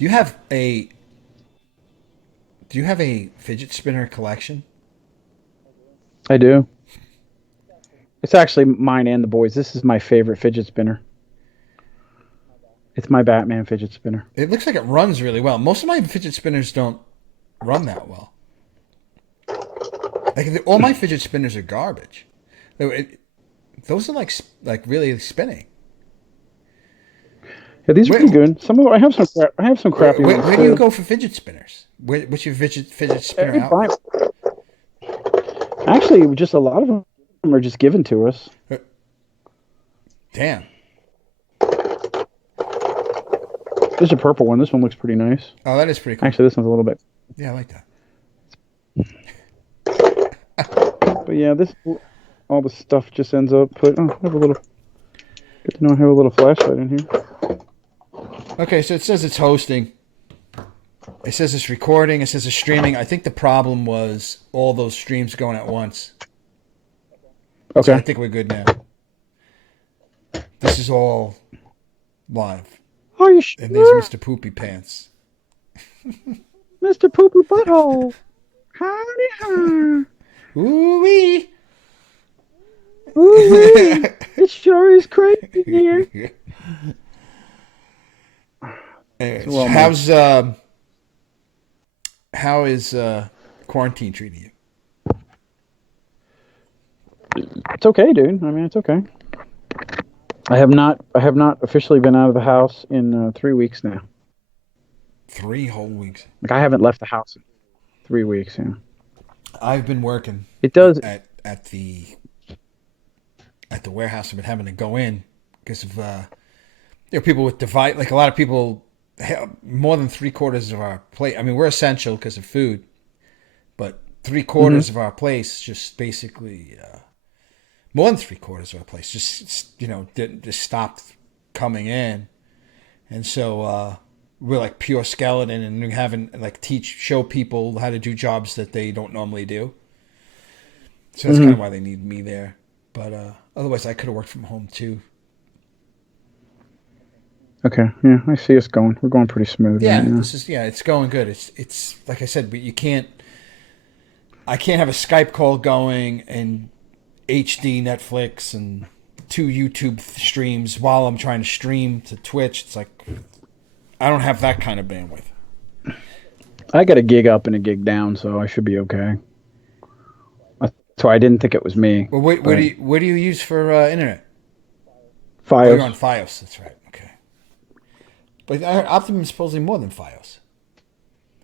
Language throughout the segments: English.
Do you have a fidget spinner collection? I do. It's actually mine and the boys. This is my favorite fidget spinner. It's my Batman fidget spinner. It looks like it runs really well. Most of my fidget spinners don't run that well. Like all my fidget spinners are garbage. Those are like really spinning. Yeah, these are pretty good. Some of them, I have some. I have some crappy ones. Where do you go for fidget spinners? What's your fidget spinner out? Actually, just a lot of them are just given to us. Damn. There's a purple one. This one looks pretty nice. Oh, that is pretty cool. Actually, this one's a little bit. Yeah, I like that. But yeah, all the stuff just ends up put. Oh, I have a little. Good to know I have a little flashlight in here. Okay, so it says it's hosting. It says it's recording. It says it's streaming. I think the problem was all those streams going at once. Okay. So I think we're good now. This is all live. Are you sure? And there's Mr. Poopy Pants. Mr. Poopy Butthole. Howdy, hi. Ooh-wee. Ooh-wee. It sure is crazy here. Anyways, how is quarantine treating you? It's okay, dude. I mean, it's okay. I have not officially been out of the house in 3 weeks now. 3 whole weeks. Like, I haven't left the house in 3 weeks. Yeah. I've been working. It does at the warehouse. I've been having to go in because of people with device. Like a lot of people, more than 3/4 of our plate. I mean, we're essential because of food, but 3/4 of our place just basically. More than 3/4 of our place just stopped coming in, and so we're like pure skeleton, and we haven't like show people how to do jobs that they don't normally do. So that's kind of why they need me there. But otherwise, I could have worked from home too. Okay, yeah, I see us going. We're going pretty smooth. Yeah, right it's going good. It's like I said, but I can't have a Skype call going and HD Netflix and 2 YouTube streams while I'm trying to stream to Twitch. It's like I don't have that kind of bandwidth. I got a gig up and a gig down, so I should be okay. So I didn't think it was me. Well, what do you use for internet? Fios. Oh, you're on Fios. That's right. Okay. But Optimum is supposedly more than Fios.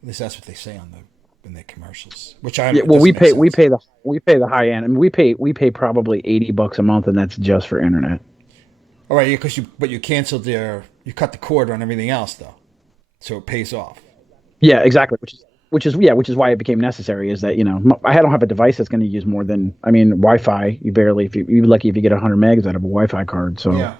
At least that's what they say in their commercials. Which I well, we pay the high end. I mean, we pay probably $80 a month, and that's just for internet. All right, yeah, but you canceled you cut the cord on everything else though, so it pays off. Yeah, exactly. Which is why it became necessary. Is that I don't have a device that's going to use more than Wi-Fi. You barely you're lucky if you get 100 megs out of a Wi-Fi card. So, yeah.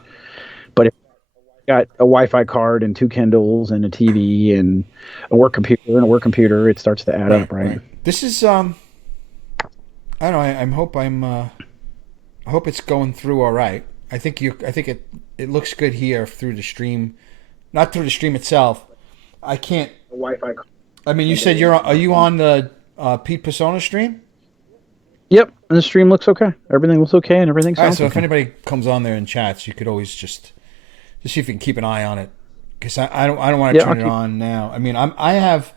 But if you got a Wi-Fi card and 2 Kindles and a TV and a work computer, it starts to add up, right? This is I don't know. I hope it's going through all right. I think it looks good here through the stream, not through the stream itself. I can't. Wi-Fi. I mean, you said are you on the Pete Persona stream? Yep, and the stream looks okay. Everything looks okay, and everything sounds. So okay. If anybody comes on there and chats, you could always just see if you can keep an eye on it, because I don't want to turn it on now. I mean, I have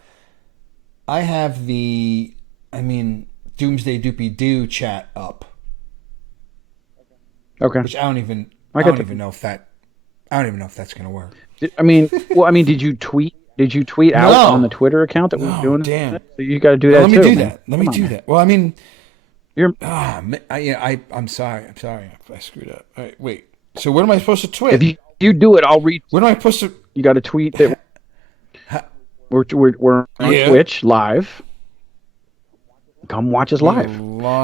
the Doomsday Doopy Doo chat up. Okay. Which I don't even know if that's going to work. Did you tweet? Did you tweet out on the Twitter account that we're doing? Damn. So you got to do that. Let me too, do man. that. Let me do that. Well, I mean, I'm sorry. I screwed up. All right, wait. So what am I supposed to tweet? If you do it, I'll read. What am I supposed to? You got to tweet that we're on Twitch live. Come watch us live.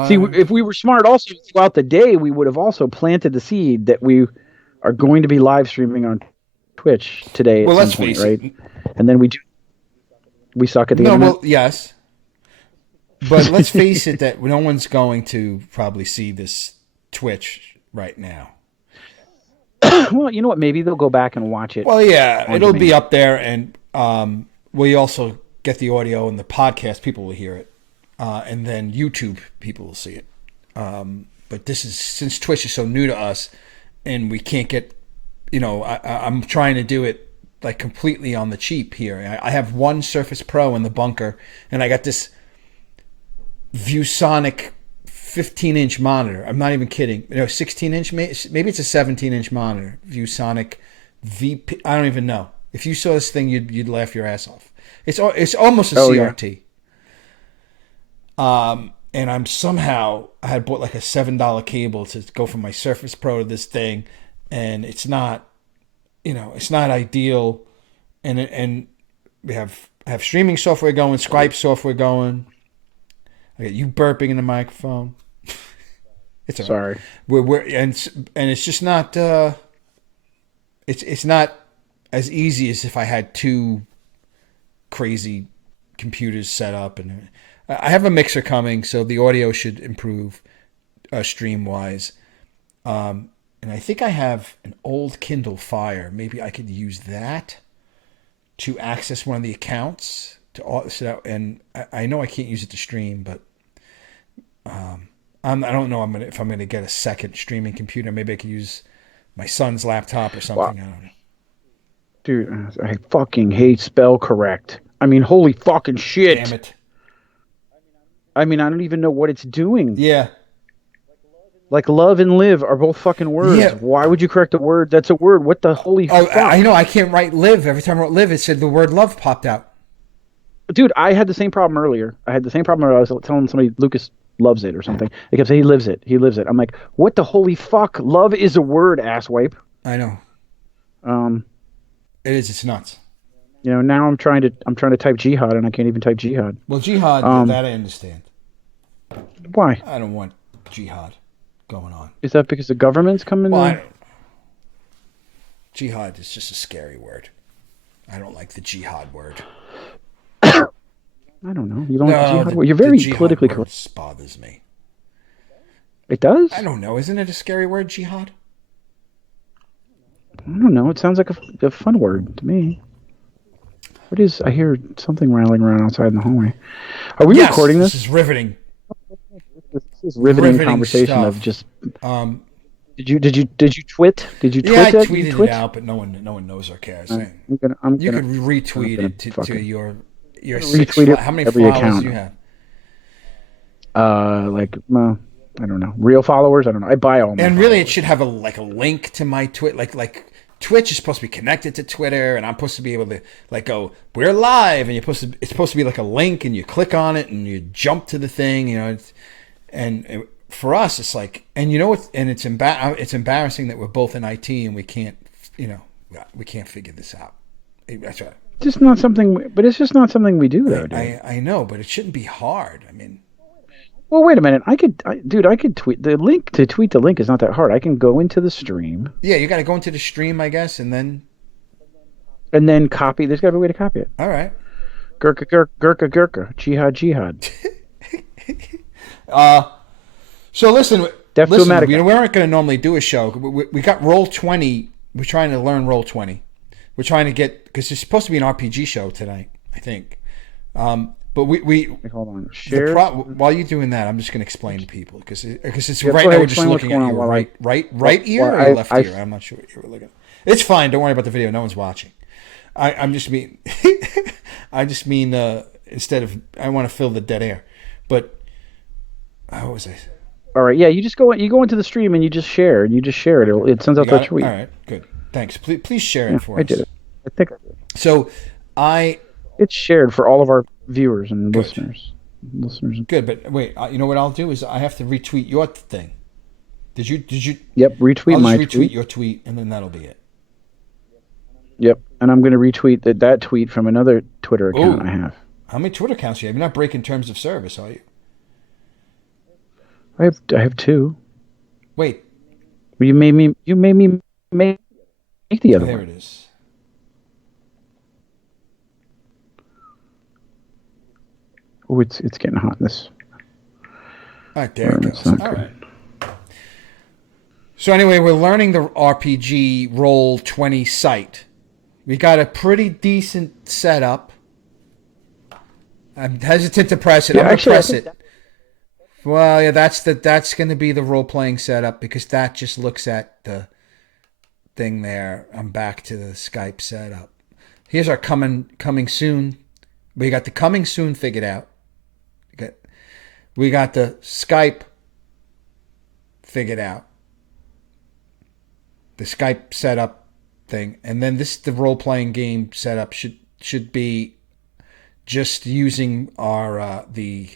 See, if we were smart, also throughout the day, we would have also planted the seed that we are going to be live streaming on Twitch today. Well, let's face it. And then we suck at the internet. Well, yes. But let's face it that no one's going to probably see this Twitch right now. Well, you know what? Maybe they'll go back and watch it. Well, yeah, it'll be up there, and we also get the audio and the podcast. People will hear it, and then YouTube people will see it. But this is since Twitch is so new to us, and we can't get. I'm trying to do it like completely on the cheap here. I have one Surface Pro in the bunker, and I got this ViewSonic 15-inch monitor. I'm not even kidding. 16-inch, maybe it's a 17-inch monitor. ViewSonic VP. I don't even know. If you saw this thing, you'd laugh your ass off. It's almost a CRT. Yeah. And I had bought like a $7 cable to go from my Surface Pro to this thing, and it's not, it's not ideal. And we have streaming software going, Skype software going. I got you burping in the microphone. It's sorry. And it's just not. It's not as easy as if I had two crazy computers set up, and I have a mixer coming, so the audio should improve stream wise. And I think I have an old Kindle Fire. Maybe I could use that to access one of the accounts and I know I can't use it to stream, but I don't know if I'm gonna get a second streaming computer. Maybe I could use my son's laptop or something. Wow. I don't know. Dude, I fucking hate spell correct. I mean, holy fucking shit. Damn it. I mean, I don't even know what it's doing. Yeah. Like love and live are both fucking words. Yeah. Why would you correct a word that's a word? What the holy fuck? I know. I can't write live. Every time I wrote live, it said the word love popped out. Dude, I had the same problem earlier. I was telling somebody Lucas loves it or something. They kept saying he lives it. He lives it. I'm like, what the holy fuck? Love is a word, asswipe. I know. It is. It's nuts. Now I'm trying to type jihad and I can't even type jihad. Well, jihad, that I understand. Why? I don't want jihad going on. Is that because the government's coming in? Jihad is just a scary word. I don't like the jihad word. I don't know. You don't like the jihad word? You're very politically correct. This bothers me. It does? I don't know. Isn't it a scary word, jihad? I don't know. It sounds like a fun word to me. What is? I hear something rattling around outside in the hallway. Are we recording this? This is riveting. This is riveting conversation stuff. Of just. Did you twit? Did you twit? Yeah, I tweeted it out, but no one knows or cares. You could retweet it to your retweet how many followers account. You have? I don't know. Real followers? I don't know. I buy all my And followers. Really, it should have a link to my Twitch. Like Twitch is supposed to be connected to Twitter, and I'm supposed to be able to go, we're live, and it's supposed to be like a link, and you click on it, and you jump to the thing, for us, it's like, and it's embarrassing that we're both in IT and we can't figure this out. That's right. It's just not something, but it's just not something we do, though, dude. I know, but it shouldn't be hard. I mean. Well, wait a minute. I could tweet the link. To tweet the link is not that hard. I can go into the stream. Yeah, you got to go into the stream, I guess, and then copy. There's got to be a way to copy it. All right. Gurkha, jihad. So listen, we aren't going to normally do a show. We got Roll20. We're trying to learn Roll20. We're trying to get, because it's supposed to be an RPG show tonight, I think. But we hold on. While you're doing that, I'm just going to explain to people because it's right now we're just looking at your right ear or your left ear. I'm not sure what you were looking at. It's fine. Don't worry about the video. No one's watching. I just mean instead of I want to fill the dead air. But what was I? All right. Yeah. You go into the stream and you just share and it. It sends out the tweet. All right. Good. Thanks. Please share it for us. I did it. I think I did. So it's shared for all of our viewers and listeners. Good, but wait. You know what I'll do is I have to retweet your thing. Did you? Yep. Retweet my tweet. Retweet your tweet, and then that'll be it. Yep. And I'm going to retweet that tweet from another Twitter account I have. How many Twitter accounts do you have? You're not breaking terms of service, are you? I have two. Wait. You made me make the other one. There it is. Oh, it's getting hot. This. All right, there it goes. All right. So anyway, we're learning the RPG Roll20 site. We got a pretty decent setup. I'm hesitant to press it. Yeah, I'm going to press think it. Well, yeah, that's going to be the role-playing setup because that just looks at the thing there. I'm back to the Skype setup. Here's our coming soon. We got the coming soon figured out. We got the Skype figured out. The Skype setup thing, and then the role-playing game setup should be just using our the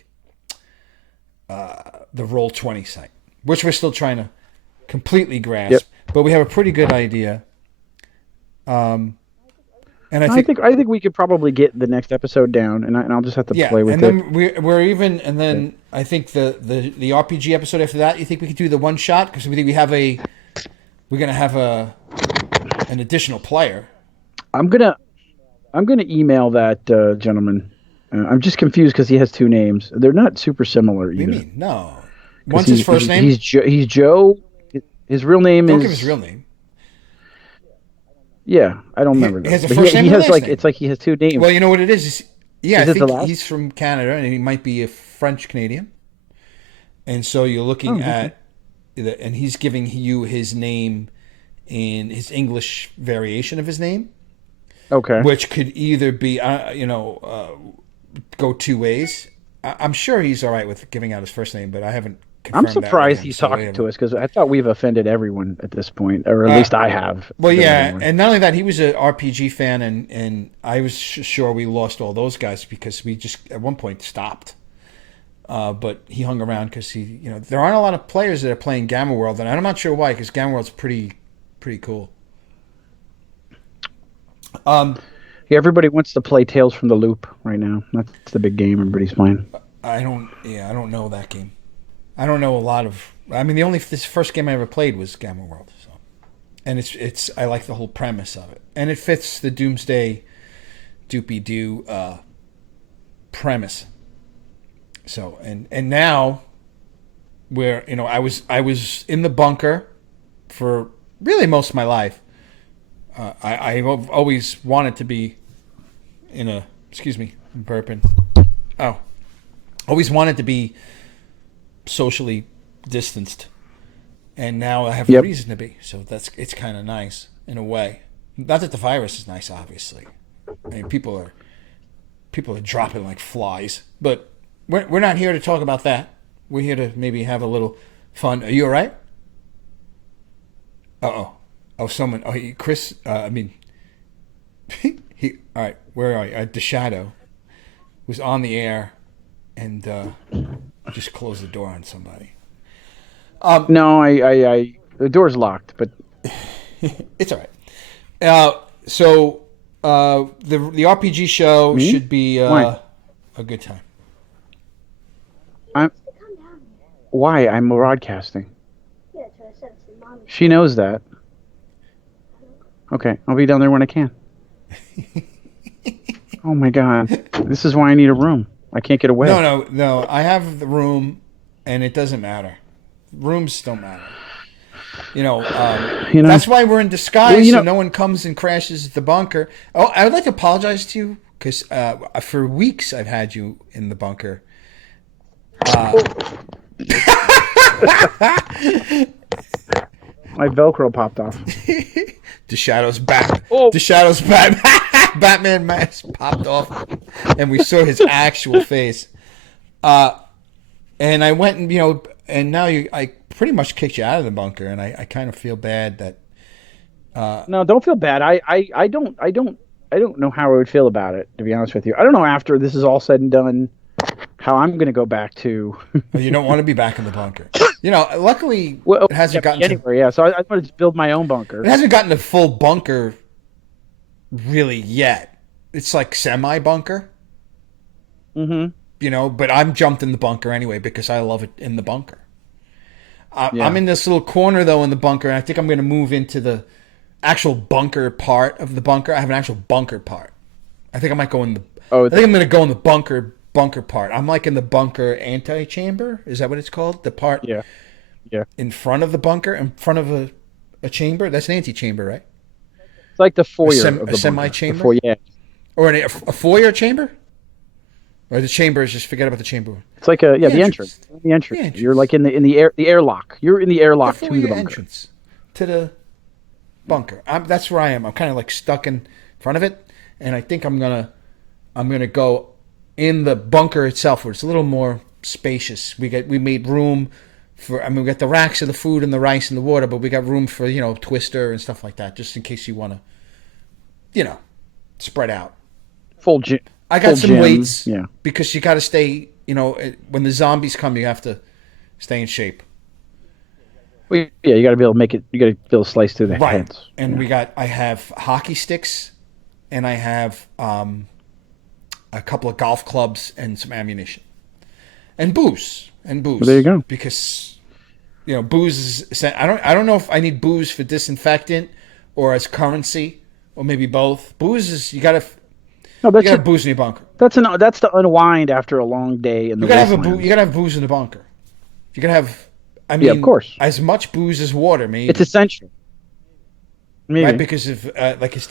Roll20 site, which we're still trying to completely grasp. Yep. But we have a pretty good idea. And I think we could probably get the next episode down, and I'll just have to play with it. And then we're even, and then I think the RPG episode after that. You think we could do the one shot because we think we're gonna have an additional player. I'm gonna email that gentleman. I'm just confused because he has two names. They're not super similar either. What do you mean? No. One's his first name. He's Joe. His real name Don't give his real name. Yeah, I don't remember. He has a first name. He has it's like he has two names. Well, you know what it is? I think he's from Canada, and he might be a French Canadian. And so you're looking at, and he's giving you his name in his English variation of his name. Okay. Which could either be, go two ways. I'm sure he's all right with giving out his first name, but I haven't. I'm surprised he's talking to us because I thought we've offended everyone at this point, or at least I have. Well, yeah, everyone. And not only that, he was an RPG fan, and I was sure we lost all those guys because we just at one point stopped. But he hung around because there aren't a lot of players that are playing Gamma World, and I'm not sure why because Gamma World's pretty cool. Everybody wants to play Tales from the Loop right now. That's the big game everybody's playing. I don't know that game. I don't know a lot of. I mean, this first game I ever played was Gamma World, so, and it's I like the whole premise of it, and it fits the Doomsday, Doopy Doo premise. So and now, where I was in the bunker for really most of my life. I've always wanted to be in a. Excuse me, I'm burping. Oh, always wanted to be socially distanced, and now I have a reason to be. So it's kind of nice in a way. Not that the virus is nice, obviously. I mean, people are dropping like flies, but we're not here to talk about that. We're here to maybe have a little fun. Are you all right? Oh, someone. Oh, Chris. He. All right. Where are you? The Shadow was on the air, and just closed the door on somebody. No, I the door's locked, but it's all right. So the RPG show should be a good time. Why? I'm broadcasting. She knows that. Okay, I'll be down there when I can. Oh my God, this is why I need a room. I can't get away. No. I have the room, and it doesn't matter. Rooms don't matter. That's why we're in disguise, so no one comes and crashes the bunker. Oh, I would like to apologize to you because for weeks I've had you in the bunker. My Velcro popped off. The Shadow's Batman mask popped off, and we saw his actual face. And I went and and now I pretty much kicked you out of the bunker, and I kind of feel bad that. No, don't feel bad. I don't know how I would feel about it, to be honest with you. I don't know after this is all said and done how I'm going to go back to. You don't want to be back in the bunker. Luckily, it hasn't gotten anywhere. Yeah, so I want to just build my own bunker. It hasn't gotten to full bunker really yet. It's like semi-bunker. Mm-hmm. But I'm jumped in the bunker anyway because I love it in the bunker. I'm in this little corner, though, in the bunker, and I think I'm going to move into the actual bunker part of the bunker. I have an actual bunker part. I think I might go in the... I think I'm going to go in the bunker part. I'm like in the bunker antechamber. Is that what it's called? The part in front of the bunker, in front of a chamber? That's an antechamber, right? like the foyer of the semi-chamber? Foyer. Or a foyer chamber? Or the chamber is just forget about the chamber. It's like the entrance. The entrance. You're like in the airlock. You're in the airlock to the bunker. Entrance to the bunker. That's where I am. I'm kind of like stuck in front of it, and I think I'm gonna go in the bunker itself, where it's a little more spacious. We made room for. We got the racks of the food and the rice and the water, but we got room for Twister and stuff like that, just in case you want to, spread out. Full gym. I got some weights, yeah, because you got to stay. When the zombies come, you have to stay in shape. Well, yeah, you got to be able to make it. You got to be able to slice through the heads. And I have hockey sticks, and I have a couple of golf clubs and some ammunition, and booze. Well, there you go. Because booze is. I don't know if I need booze for disinfectant or as currency or maybe both. Booze is you got to. No, that's you got to have booze in your bunker. That's to unwind after a long day in the wasteland. You got to have booze in the bunker. You got to have. Yeah, of course. As much booze as water, maybe. It's essential. Maybe. Right, because of it's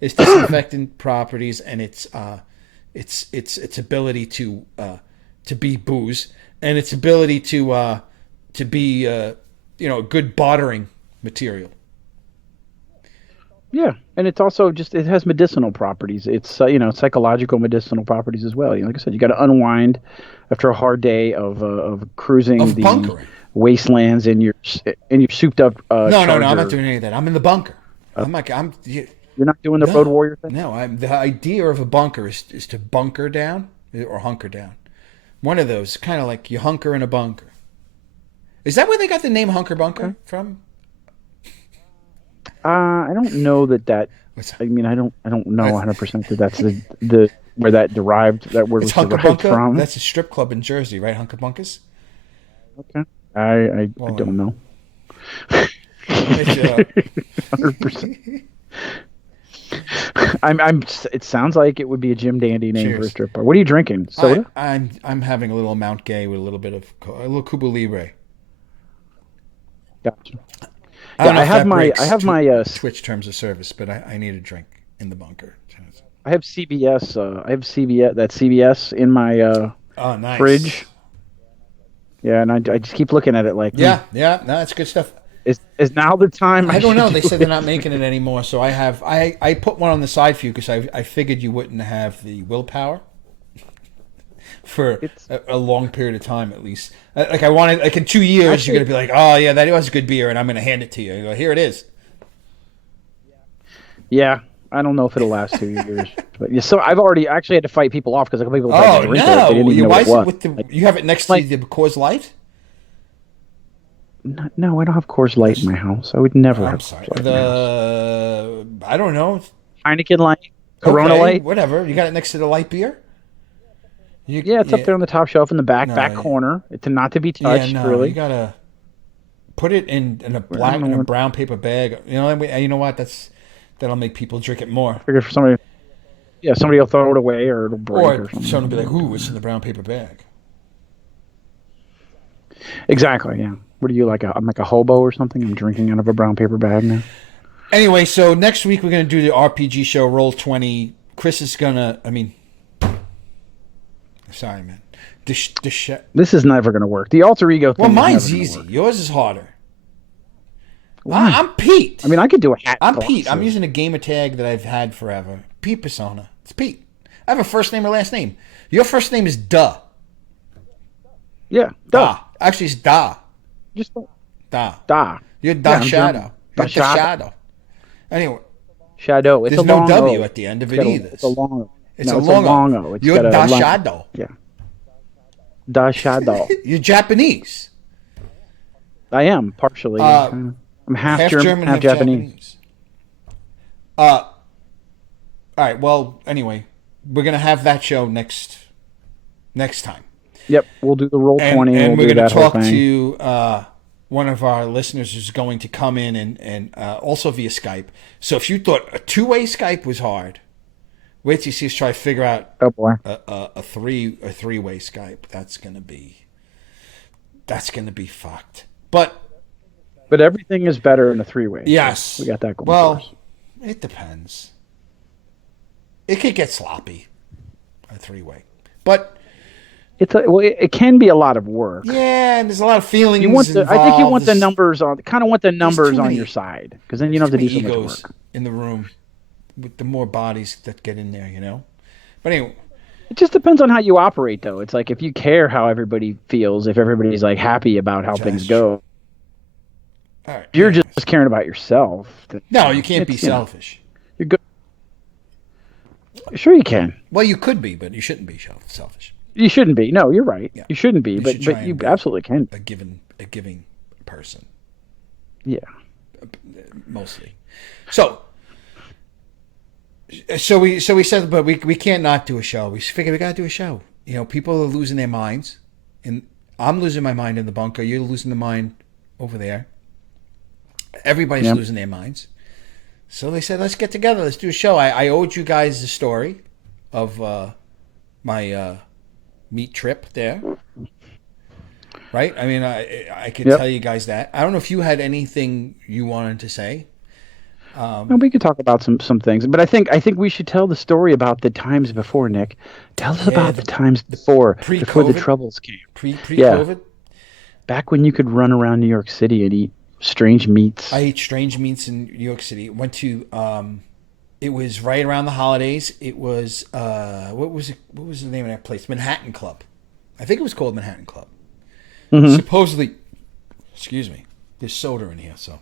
disinfectant properties and its ability to be booze and its ability to be a good bartering material. Yeah, and it's also it has medicinal properties. It's psychological medicinal properties as well. Like I said, you got to unwind after a hard day of cruising the bunkering. Wastelands in your souped up. No, I'm not doing any of that. I'm in the bunker. You're not doing the Road Warrior thing. No, the idea of a bunker is to bunker down or hunker down. One of those, kind of like you hunker in a bunker. Is that where they got the name Hunker Bunker from? I don't know that. I mean, I don't know 100% that that's the where that derived that word was derived from. That's a strip club in Jersey, right? Hunker Bunkers. Okay. I don't know. 100%. It sounds like it would be a Jim Dandy name for a strip bar. What are you drinking? Soda? I'm having a little Mount Gay with a little Cuba Libre. Gotcha. I have my Twitch terms of service, but I need a drink in the bunker. I have CBS. That CBS in my nice. fridge. Yeah, and I just keep looking at it like no, that's good stuff. Is now the time? I don't know. They said they're not making it anymore, so I put one on the side for you because I figured you wouldn't have the willpower for a long period of time at least. Like I wanted, like in 2 years, you're gonna be like, oh yeah, that was good beer, and I'm gonna hand it to you. You go, here it is. Yeah, I don't know if it'll last 2 years, but yeah. So I've already actually had to fight people off because a couple people tried to drink it. They didn't even know what it was. You have it next to the Coors Light? No, I don't have Coors Light in my house. I would never have Coors Light in my house. I don't know. Heineken Light, Corona Light, whatever. You got it next to the light beer. It's up there on the top shelf in the back corner. It's not to be touched. Really, you gotta put it in a brown paper bag. You know what? That'll make people drink it more. I figure for somebody, somebody will throw it away or it'll break or something. Someone will be like, "Ooh, it's in the brown paper bag." Exactly. Yeah. What are you like? I'm like a hobo or something. I'm drinking out of a brown paper bag now. Anyway, so next week we're gonna do the RPG show Roll20. Chris is gonna. Sorry, man. This is never going to work. The alter ego thing. Well, mine's easy. Yours is harder. Why? I'm Pete. I mean, I could do a hat. I'm Pete. I'm using a gamer tag that I've had forever. Pete Persona. It's Pete. I have a first name or last name. Your first name is Duh. Yeah. Da. Actually, it's Da. Just Da. Da. You're Da Shadow. You're Da Shadow. Anyway. Shadow. There's no W at the end of it either. It's a long O. It's a long O. You're Da Shadow. Yeah. Da Shadow. You're Japanese. I am, partially. I'm half German, half Japanese. All right, well, anyway, we're going to have that show next time. Yep, we'll do the Roll20. And we're going to talk to one of our listeners who's going to come in and also via Skype. So if you thought a two-way Skype was hard, wait till you see us try to figure out a three-way Skype. That's gonna be fucked. But everything is better in a three-way. Yes, so we got that going. Well, It depends. It could get sloppy, a 3-way, but it can be a lot of work. Yeah, and there's a lot of feelings. I think you want the numbers on your side, because then you don't have to do so much work in the room with the more bodies that get in there, But anyway, it just depends on how you operate, though. It's like if you care how everybody feels, if everybody's like happy about how things go. All right, you're just caring about yourself. No, you can't be selfish. You're good. Sure, you can. Well, you could be, but you shouldn't be selfish. You shouldn't be. No, you're right. Yeah. You shouldn't be, but you absolutely can. A giving person. Yeah. Mostly. So we said, but we can't not do a show. We figured we got to do a show. People are losing their minds, and I'm losing my mind in the bunker. You're losing the mind over there. Everybody's losing their minds. So they said, let's get together. Let's do a show. I owed you guys the story of my meat trip there. Right? I mean, I could tell you guys that. I don't know if you had anything you wanted to say. We could talk about some things, but I think we should tell the story about the times before, Nick. Tell us about the times before the troubles came. Pre-COVID? Back when you could run around New York City and eat strange meats. I ate strange meats in New York City. Went to it was right around the holidays. It was what was the name of that place? Manhattan Club. I think it was called Manhattan Club. Mm-hmm. Supposedly, excuse me, there's soda in here, so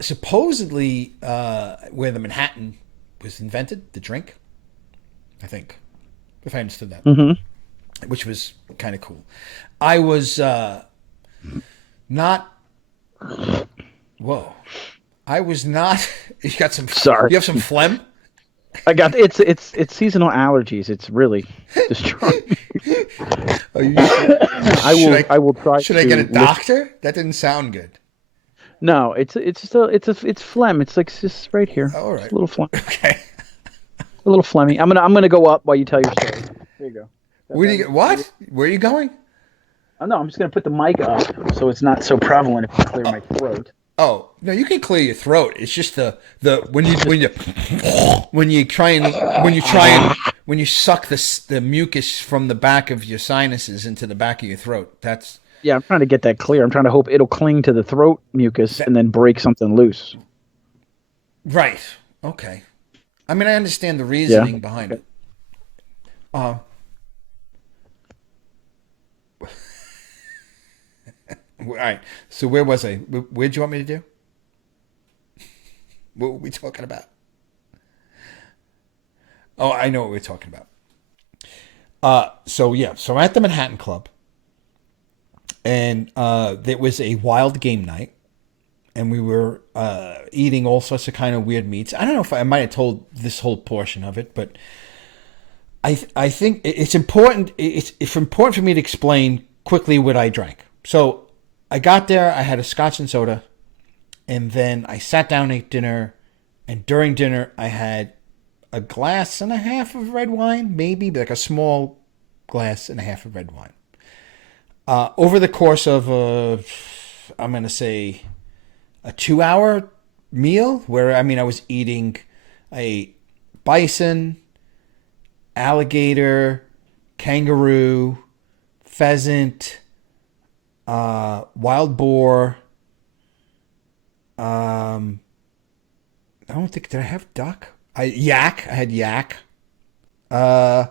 supposedly where the Manhattan was invented, the drink, I think, if I understood that, which was kind of cool. I was not. Whoa, I was not. You got some. Sorry, you have some phlegm. I got it's seasonal allergies. It's really destroying me. Are you sure? I will try. Should I get a doctor? That didn't sound good. No, it's phlegm. It's like just right here. All right, it's a little phlegm. Okay, a little phlegmy. I'm gonna go up while you tell your story. There you go. What? Where are you going? Oh no, I'm just gonna put the mic up so it's not so prevalent if I clear my throat. Oh no, you can clear your throat. It's just the when you suck the mucus from the back of your sinuses into the back of your throat. That's I'm trying to get that clear. I'm trying to hope it'll cling to the throat mucus and then break something loose. Right. Okay. I mean, I understand the reasoning behind it. All right. So where was I? Where'd you want me to do? What were we talking about? Oh, I know what we're talking about. So I'm at the Manhattan Club, and there was a wild game night, and we were eating all sorts of kind of weird meats. I don't know if I might have told this whole portion of it, but I think it's important. It's important for me to explain quickly what I drank. So I got there, I had a scotch and soda, and then I sat down and ate dinner, and during dinner I had a glass and a half of red wine, maybe like a small glass and a half of red wine. Over the course of I'm going to say a 2-hour meal where, I mean, I was eating a bison, alligator, kangaroo, pheasant, wild boar. I don't think, did I have duck? Yak. I had yak. I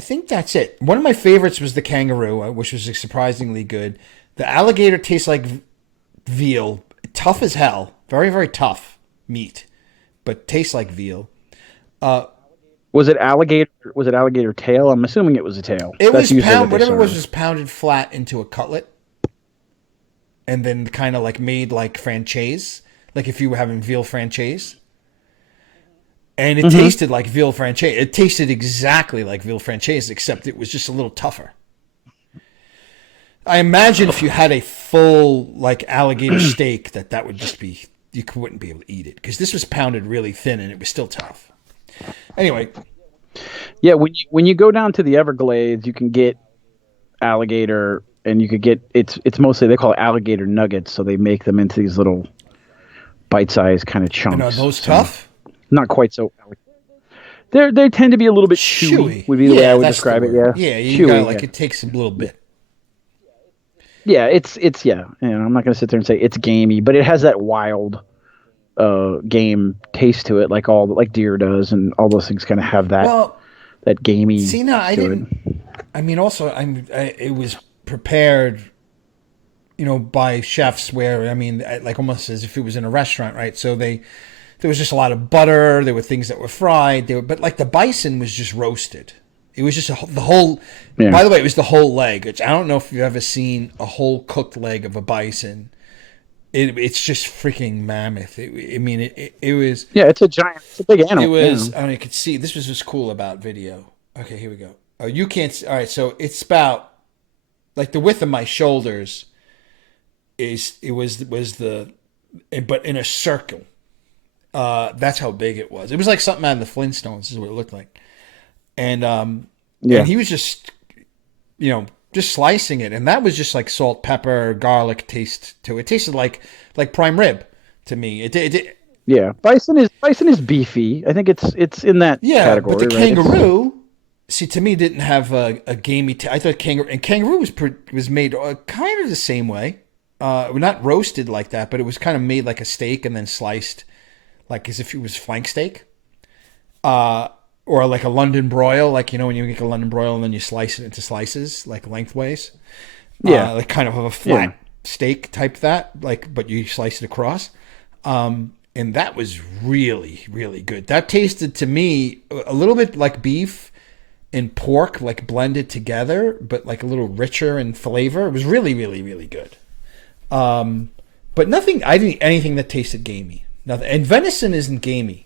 think that's it. One of my favorites was the kangaroo, which was surprisingly good. The alligator tastes like veal, tough as hell, very, very tough meat, but tastes like veal. Was it alligator? Was it alligator tail? I'm assuming it was a tail. It was pounded. Whatever it was pounded flat into a cutlet, and then kind of like made like franchise, like if you were having veal franchise. And it tasted like veal franchise. It tasted exactly like veal franchise, except it was just a little tougher. I imagine if you had a full like alligator steak, that would just be, you wouldn't be able to eat it because this was pounded really thin and it was still tough. Anyway, yeah, when you go down to the Everglades, you can get alligator, and you could get it's mostly, they call it alligator nuggets, so they make them into these little bite-sized kind of chunks. And are those tough? Not quite so. They tend to be a little bit chewy. Would be the way I would describe it. Yeah. Yeah, you got like it takes a little bit. Yeah, it's yeah. I'm not gonna sit there and say it's gamey, but it has that wild game taste to it, like deer does, and all those things kind of have that that gamey. See, no, I didn't. I mean, also, it was prepared, by chefs where like almost as if it was in a restaurant, right? So there was just a lot of butter. There were things that were fried. But like the bison was just roasted. It was just the whole. Yeah. By the way, it was the whole leg. Which I don't know if you've ever seen a whole cooked leg of a bison. It's just freaking mammoth. It was. Yeah, it's a giant. It's a big animal. It was. I mean, you could see. This was what's cool about video. Okay, here we go. Oh, you can't. All right, so it's about like the width of my shoulders. But in a circle. That's how big it was. It was like something out of the Flintstones. Is what it looked like. And and he was just, just slicing it, and that was just like salt, pepper, garlic taste to it. It tasted like prime rib to me. Yeah, bison is beefy. I think it's in that category. But the kangaroo, see, to me, didn't have a gamey. I thought kangaroo was made kind of the same way. Not roasted like that, but it was kind of made like a steak and then sliced, like as if it was flank steak. Or like a London broil, like, when you make a London broil and then you slice it into slices, like lengthways. Yeah. Like kind of a flat steak type but you slice it across. And that was really, really good. That tasted to me a little bit like beef and pork, like blended together, but like a little richer in flavor. It was really, really, really good. But I didn't eat anything that tasted gamey. Nothing. And venison isn't gamey.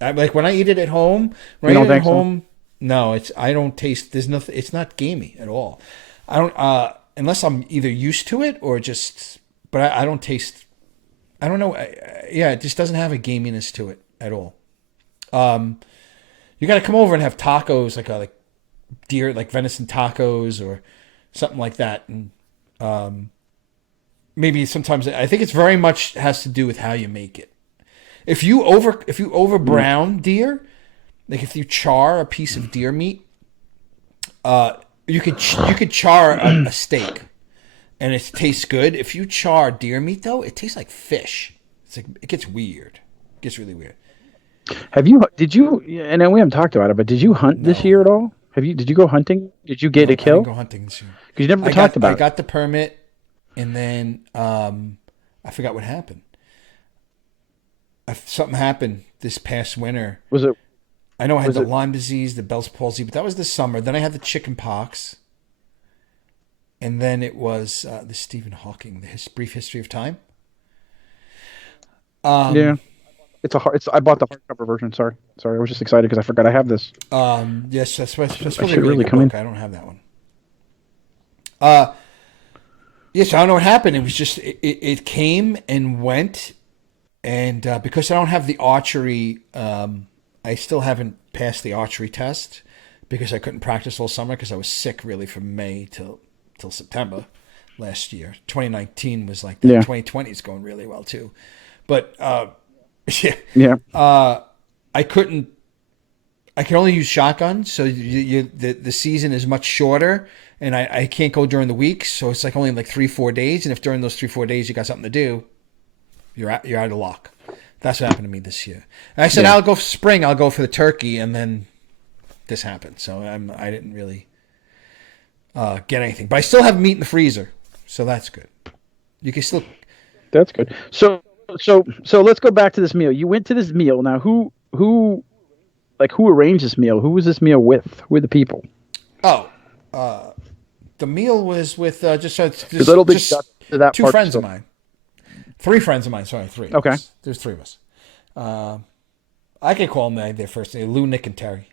Like when I eat it at home, no, I don't taste. There's nothing. It's not gamey at all. I don't unless I'm either used to it or just. But I don't taste. I don't know. It just doesn't have a gaminess to it at all. You got to come over and have tacos, like deer, like venison tacos or something like that, and maybe sometimes I think it's very much has to do with how you make it. If you over brown deer, like if you char a piece of deer meat, you could char a steak, and it tastes good. If you char deer meat though, it tastes like fish. It gets weird. It gets really weird. Did you? And we haven't talked about it, but did you hunt this year at all? Did you go hunting? Did you get a kill? I didn't go hunting this year. Because you never talked about it. I got the permit, and then I forgot what happened. Something happened this past winter. Was it? I know I had the Lyme disease, the Bell's palsy, but that was this summer. Then I had the chicken pox, and then it was the Stephen Hawking, the Brief History of Time. Yeah, I bought the hardcover version. Sorry, I was just excited because I forgot I have this. Yes, that's supposed to really come in. I don't have that one. Yes, I don't know what happened. It was just it came and went. And because I don't have the archery, I still haven't passed the archery test because I couldn't practice all summer because I was sick really from May till September last year. 2019 was like that. Yeah. 2020 is going really well too. But I can only use shotgun, so the season is much shorter, and I can't go during the week, so it's like only like 3-4 days, and if during those 3-4 days you got something to do, you're out of luck. That's what happened to me this year. And I said, I'll go for spring. I'll go for the turkey. And then this happened. So I didn't really get anything. But I still have meat in the freezer. So that's good. You can still. That's good. So let's go back to this meal. You went to this meal. Now, who arranged this meal? Who was this meal with? Who were the people? Oh, the meal was with just two friends of mine. 3 friends of mine. Sorry, 3. Okay. There's 3 of us. I could call them their first name. Lou, Nick, and Terry.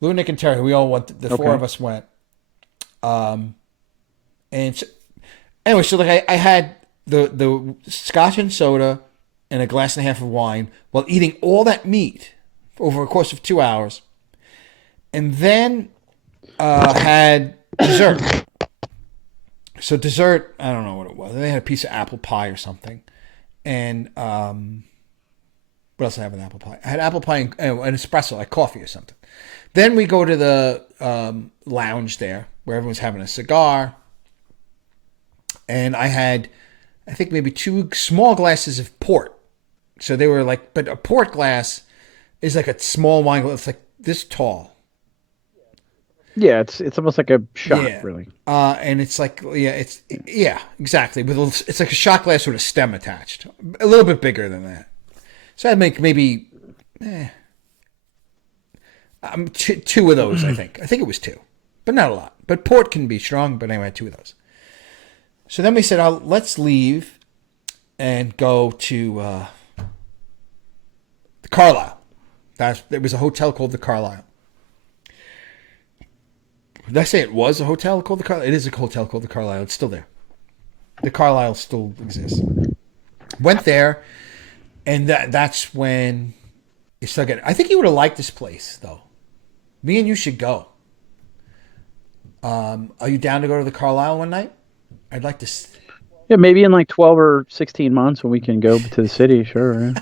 Lou, Nick, and Terry. We all went. The 4 of us went. And anyway, so like I had the scotch and soda and a glass and a half of wine while eating all that meat over a course of 2 hours, and then had dessert. So dessert, I don't know what it was. They had a piece of apple pie or something, and what else did I have with apple pie? I had apple pie and an espresso, like coffee or something. Then we go to the lounge there where everyone's having a cigar. And I had, I think, maybe 2 small glasses of port. So they were like, but a port glass is like a small wine glass. It's like this tall. Yeah, it's almost like a shot, really. And it's like, exactly. It's like a shot glass with a stem attached. A little bit bigger than that. So I'd make maybe 2 of those, I think. I think it was 2, but not a lot. But port can be strong, but anyway, I had 2 of those. So then we said, let's leave and go to the Carlisle. There was a hotel called the Carlisle. Did I say it was a hotel called the Carlisle? It is a hotel called the Carlisle. It's still there. The Carlisle still exists. Went there, and that's when it started getting... I think you would have liked this place, though. Me and you should go. Are you down to go to the Carlisle one night? I'd like to... Yeah, maybe in like 12 or 16 months when we can go to the city, sure.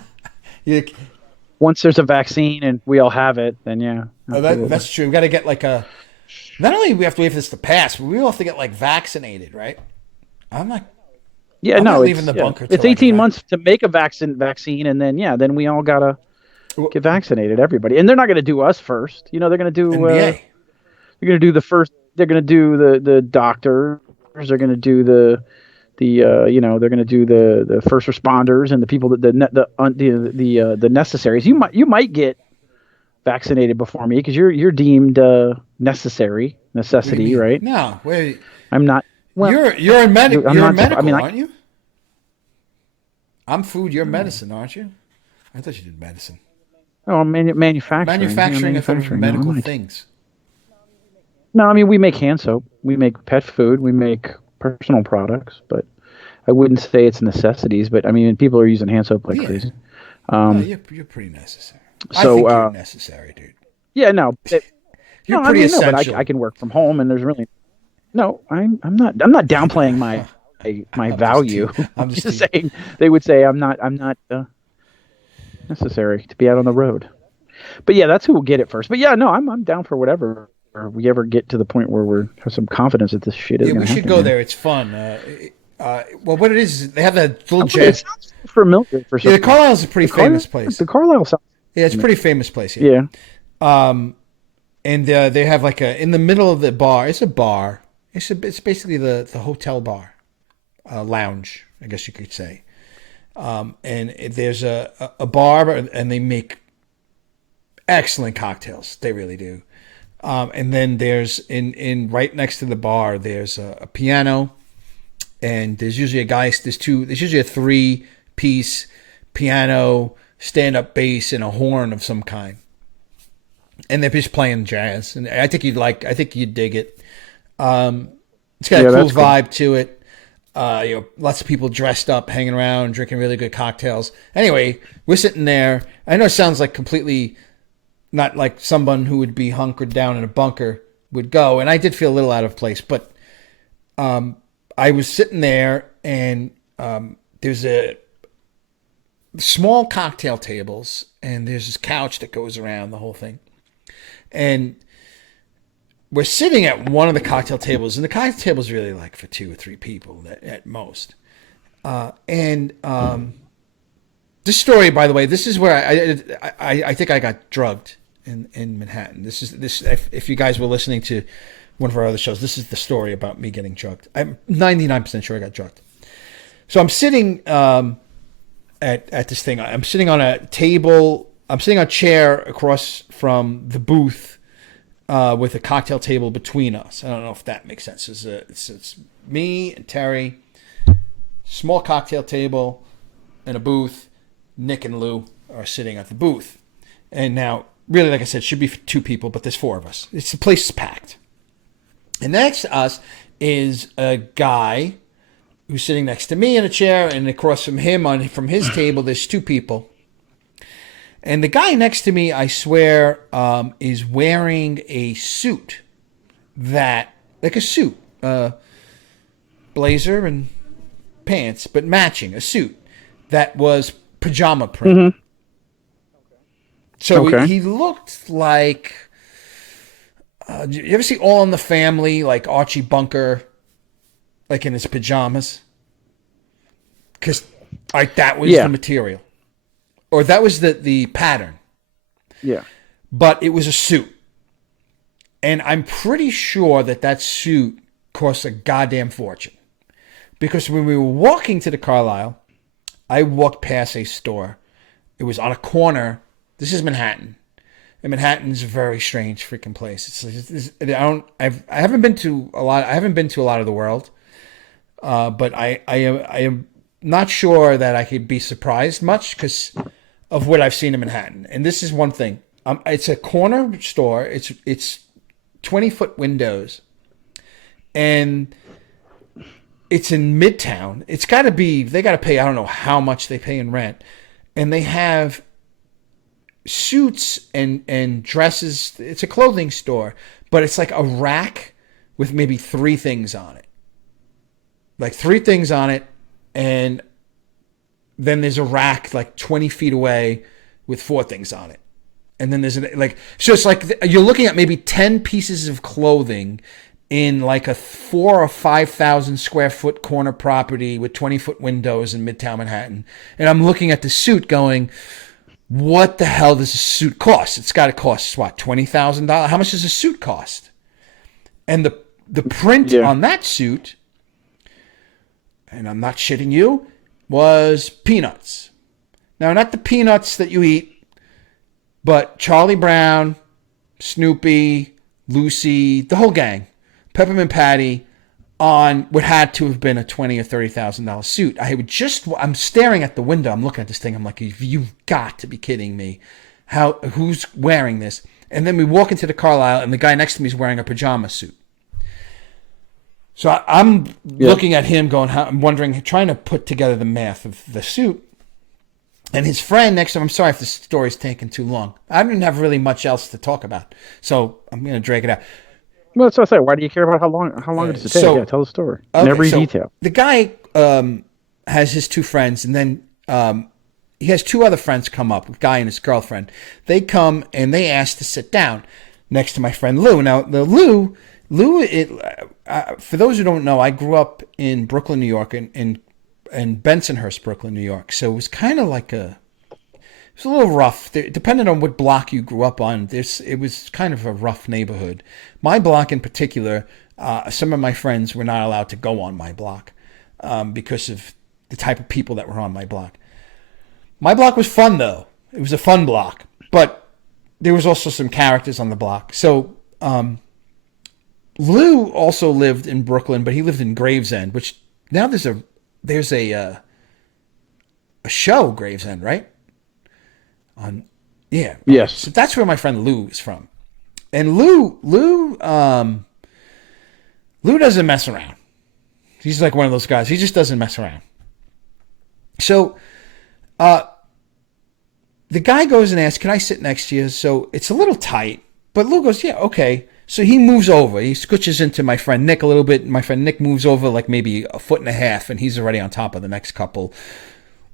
Yeah. Once there's a vaccine and we all have it, then yeah. That's true. We got to get like a... Not only do we have to wait for this to pass, but we all have to get like vaccinated, right? I'm not... Yeah, I'm no, not leaving the bunker. It's 18 months to make a vaccine, and then we all got to get vaccinated, everybody. And they're not going to do us first. They're going to do... they're going to do the first... They're going to do the doctor... They're going to do they're going to do the first responders and the people that the necessaries. You might get vaccinated before me because you're deemed necessity, right? No, wait. I'm not. Well, you're in medical, aren't you? I'm food. You're Hmm. medicine, aren't you? I thought you did medicine. Oh, manufacturing. Manufacturing medical things. No, I mean, we make hand soap, we make pet food, we make personal products, but I wouldn't say it's necessities. But I mean, people are using hand soap like crazy. You're pretty necessary. I think you're necessary, dude. Yeah, no, you're pretty essential. But I can work from home, and there's really no. I'm not downplaying my value. I'm just saying they would say I'm not necessary to be out on the road. But yeah, that's who will get it first. But yeah, no, I'm down for whatever. Or we ever get to the point where we have some confidence that this shit is going to happen. We should go there. It's fun. Well, what it is they have that little jet. It sounds familiar for some. Yeah, the Carlisle's a pretty famous place. The Carlisle sounds... Yeah, it's a pretty famous place. Yeah. And they have like in the middle of the bar. It's a bar. It's basically the hotel bar, lounge, I guess you could say. And there's a bar, and they make excellent cocktails. They really do. And then there's in right next to the bar, there's a piano, and there's usually there's usually a 3-piece piano, stand-up bass, and a horn of some kind. And they're just playing jazz, and I think you'd dig it. It's got a cool vibe to it. Lots of people dressed up, hanging around, drinking really good cocktails. Anyway, we're sitting there. I know it sounds like completely not like someone who would be hunkered down in a bunker would go. And I did feel a little out of place, but I was sitting there, and there's a small cocktail tables, and there's this couch that goes around the whole thing. And we're sitting at one of the cocktail tables, and the cocktail table is really like for 2 or 3 people at most. This story, by the way, this is where I think I got drugged in Manhattan. This if you guys were listening to one of our other shows, this is the story about me getting drugged. I'm 99% sure I got drugged. So I'm sitting at this thing. I'm sitting on a table. I'm sitting on a chair across from the booth with a cocktail table between us. I don't know if that makes sense. It's me and Terry, small cocktail table, and a booth. Nick and Lou are sitting at the booth. And now, really, like I said, it should be 2 people, but there's 4 of us. The place is packed. And next to us is a guy who's sitting next to me in a chair, and across from him, from his table, there's 2 people. And the guy next to me, I swear, is wearing a suit like a suit, blazer and pants, but matching, a suit. that was pajama print. So he looked like. You ever see All in the Family, like Archie Bunker, like in his pajamas? Because that was the material, or that was the pattern. Yeah, but it was a suit, and I'm pretty sure that suit cost a goddamn fortune. Because when we were walking to the Carlisle, I walked past a store. It was on a corner. This is Manhattan. And Manhattan's a very strange freaking place. I haven't been to a lot. I haven't been to a lot of the world, but I am not sure that I could be surprised much because of what I've seen in Manhattan. And this is one thing. It's a corner store. It's 20-foot windows, and it's in Midtown. It's got to be. They got to pay. I don't know how much they pay in rent, and they have suits and dresses. It's a clothing store, but it's like a rack with maybe 3 things on it. Like 3 things on it, and then there's a rack like 20 feet away with 4 things on it. And then there's so it's like you're looking at maybe 10 pieces of clothing in like a 4,000 or 5,000 square foot corner property with 20-foot windows in Midtown Manhattan. And I'm looking at the suit going, what the hell does a suit cost? It's got to cost, what, $20,000? How much does a suit cost? And the print on that suit, and I'm not shitting you, was peanuts. Now, not the peanuts that you eat, but Charlie Brown, Snoopy, Lucy, the whole gang, Peppermint Patty, on what had to have been a $20,000 or $30,000 suit. I'm staring at the window. I'm looking at this thing. I'm like, you've got to be kidding me. Who's wearing this? And then we walk into the Carlisle, and the guy next to me is wearing a pajama suit. So I'm looking at him going, I'm wondering, trying to put together the math of the suit. And his friend next to him, I'm sorry if the story's taking too long. I didn't have really much else to talk about. So I'm going to drag it out. Well, that's what I say. Why do you care about how long does it take? Tell the story in every detail. The guy has his 2 friends, and then he has 2 other friends come up, a guy and his girlfriend. They come and they ask to sit down next to my friend Lou. Now, the Lou, for those who don't know, I grew up in Brooklyn, New York, in Bensonhurst, Brooklyn, New York. So it was kind of like it was a little rough. Depending on what block you grew up on, it was kind of a rough neighborhood. My block in particular, some of my friends were not allowed to go on my block because of the type of people that were on my block. My block was fun, though. It was a fun block. But there was also some characters on the block. So Lou also lived in Brooklyn, but he lived in Gravesend, which now there's a show, Gravesend, right? Yes. So that's where my friend Lou is from, and Lou doesn't mess around. He's like one of those guys. He just doesn't mess around. So, the guy goes and asks, "Can I sit next to you?" So it's a little tight, but Lou goes, "Yeah, okay." So he moves over. He scooches into my friend Nick a little bit. My friend Nick moves over like maybe 1.5 feet, and he's already on top of the next couple.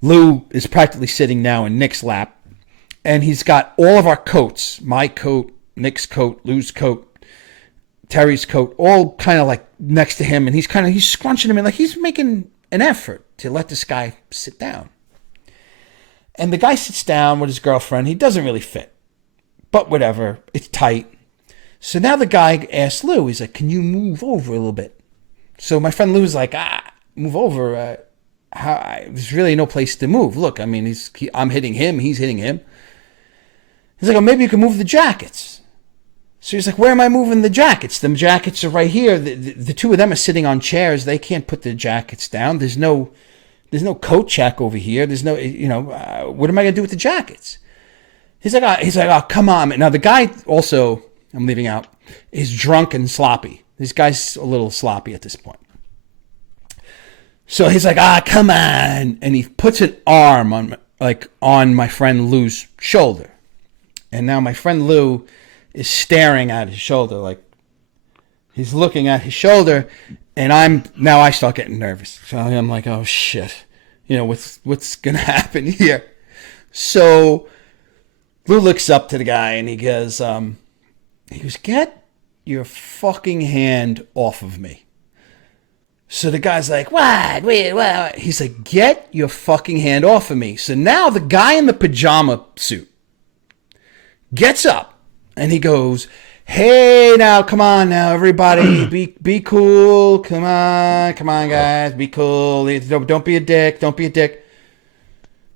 Lou is practically sitting now in Nick's lap. And he's got all of our coats, my coat, Nick's coat, Lou's coat, Terry's coat, all kind of like next to him. And he's scrunching him in, like he's making an effort to let this guy sit down. And the guy sits down with his girlfriend. He doesn't really fit, but whatever. It's tight. So now the guy asks Lou, he's like, "Can you move over a little bit?" So my friend Lou's like, move over. There's really no place to move. Look, I mean, I'm hitting him. He's hitting him. He's like, "Oh, maybe you can move the jackets." So he's like, "Where am I moving the jackets? The jackets are right here. The 2 of them are sitting on chairs. They can't put the jackets down. There's no coat check over here. There's no, what am I going to do with the jackets?" He's like, "Oh, come on." Now, the guy also, I'm leaving out, is drunk and sloppy. This guy's a little sloppy at this point. So he's like, "Come on." And he puts an arm on my friend Lou's shoulder. And now my friend Lou is staring at his shoulder, like he's looking at his shoulder, and I start getting nervous. So I'm like, "Oh shit." what's gonna happen here. So Lou looks up to the guy and he goes, get your fucking hand off of me. So the guy's like, what? Wait, what? He's like, get your fucking hand off of me. So now the guy in the pajama suit gets up and he goes, hey, now, come on now, everybody, be cool. Come on, guys, be cool. Don't be a dick. Don't be a dick.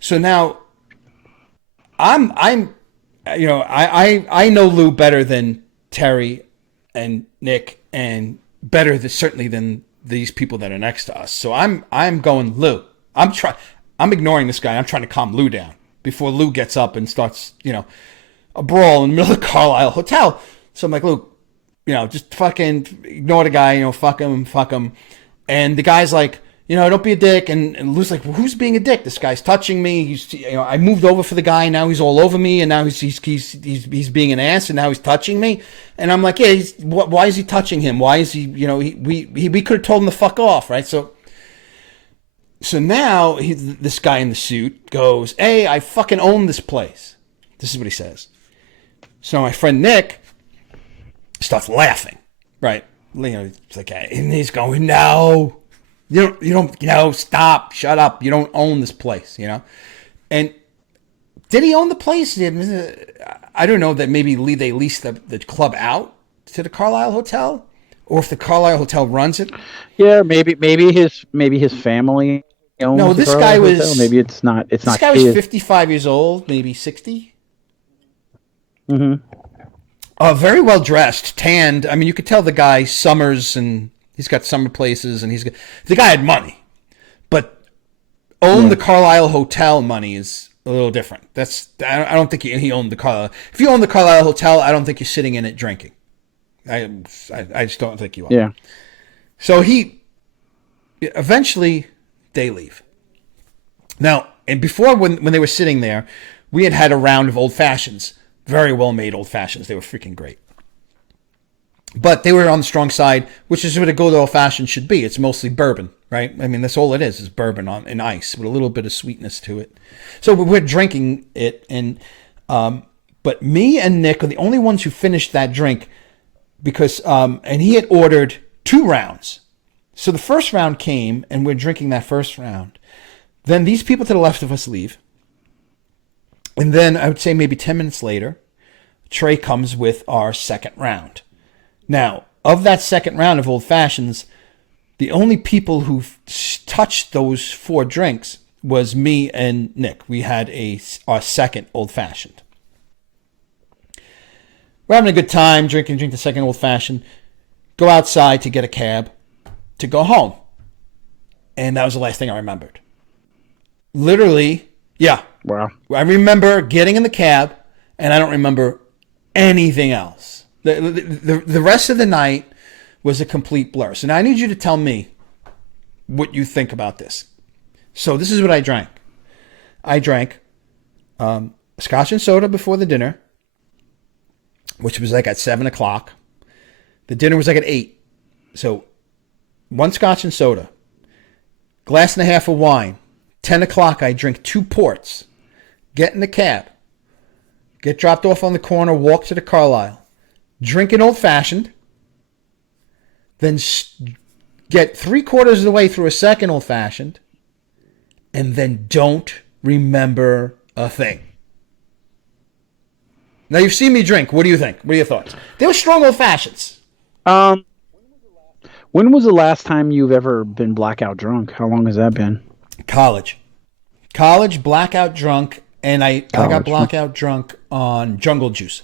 So now I know Lou better than Terry and Nick, and better certainly than these people that are next to us. So I'm going, Lou. I'm ignoring this guy. I'm trying to calm Lou down before Lou gets up and starts, a brawl in the middle of the Carlisle Hotel. So I'm like, Lou, just fucking ignore the guy. Fuck him. And the guy's like, don't be a dick. And Lou's like, well, who's being a dick? This guy's touching me. I moved over for the guy. Now he's all over me. And now he's being an ass. And now he's touching me. And I'm like, yeah, why is he touching him? Why is he, we could have told him to fuck off, right? So now this guy in the suit goes, hey, I fucking own this place. This is what he says. So my friend Nick starts laughing, right? It's like, and he's going, no. You don't, stop, shut up. You don't own this place, And did he own the place? I don't know that maybe they leased the club out to the Carlisle Hotel, or if the Carlisle Hotel runs it. Yeah, maybe his family owns. No, this guy was. Hotel. Maybe it's not. This guy was 55 years old, maybe 60. Mm-hmm. Very well dressed, tanned. I mean, you could tell the guy summers and. He's got summer places, and the guy had money, but the Carlisle Hotel money is a little different. I don't think he owned the Carlisle. If you own the Carlisle Hotel, I don't think you're sitting in it drinking. I just don't think you are. Yeah. So eventually they leave. Now, and before when they were sitting there, we had a round of old fashions, very well made old fashions. They were freaking great. But they were on the strong side, which is what a good old-fashioned should be. It's mostly bourbon, right? I mean, that's all it is bourbon in ice with a little bit of sweetness to it. So we're drinking it, but me and Nick are the only ones who finished that drink because, and he had ordered 2 rounds. So the first round came, and we're drinking that first round. Then these people to the left of us leave. And then I would say maybe 10 minutes later, Trey comes with our second round. Now, of that second round of old fashions, the only people who touched those 4 drinks was me and Nick. We had our second old fashioned. We're having a good time, drink the second old fashioned. Go outside to get a cab to go home. And that was the last thing I remembered. Literally, yeah. Wow. I remember getting in the cab, and I don't remember anything else. The rest of the night was a complete blur. So now I need you to tell me what you think about this. So this is what I drank. I drank scotch and soda before the dinner, which was like at 7 o'clock. The dinner was like at 8. So 1 scotch and soda, glass and a half of wine. 10 o'clock, I drink 2 ports, get in the cab, get dropped off on the corner, walk to the Carlisle. Drink an old-fashioned, then get 3/4 of the way through a second old-fashioned, and then don't remember a thing. Now, you've seen me drink. What do you think? What are your thoughts? They were strong old-fashions. When was the last time you've ever been blackout drunk? How long has that been? College, blackout drunk, and I got blackout drunk on Jungle Juice.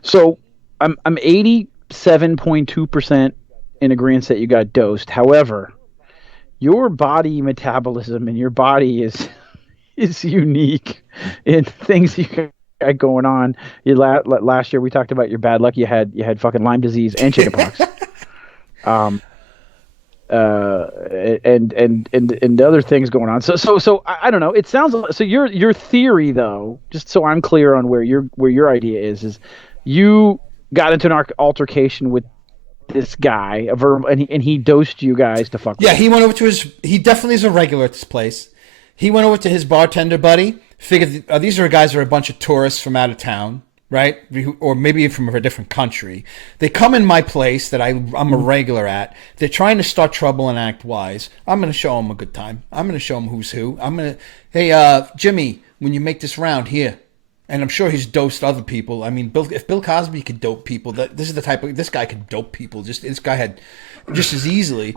So I'm 87.2% in agreement that you got dosed. However, your body metabolism and your body is unique in things you got going on. Last year we talked about your bad luck. You had fucking Lyme disease and chickenpox. And other things going on. So I don't know. It sounds so. Your theory, though, just so I'm clear on where your idea is you got into an altercation with this guy, and he dosed you guys to fuck with Yeah, him. he went over to he definitely is a regular at this place. He went over to his bartender buddy, figured these are guys who are a bunch of tourists from out of town, right? Or maybe from a different country. They come in my place that I'm a regular at. They're trying to start trouble and act wise. I'm going to show them a good time. I'm going to show them who's who. Hey, Jimmy, when you make this round here, and I'm sure he's dosed other people. I mean, if Bill Cosby could dope people, this is the type of this guy could dope people. This guy had just as easily.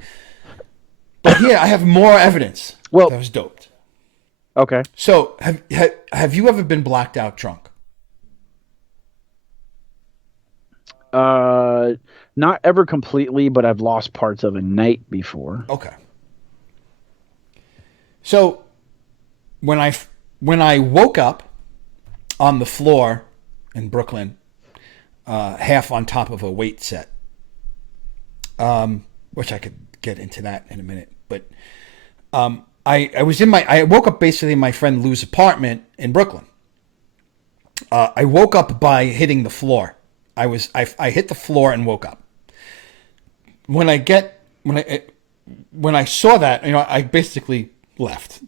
But here I have more evidence that was doped. Okay. So have you ever been blacked out drunk? Not ever completely, but I've lost parts of a night before. Okay. So when I woke up on the floor in Brooklyn, half on top of a weight set, which I could get into that in a minute, but I woke up basically in my friend Lou's apartment in Brooklyn. I woke up by hitting the floor. I hit the floor and woke up. When I saw that, I basically left.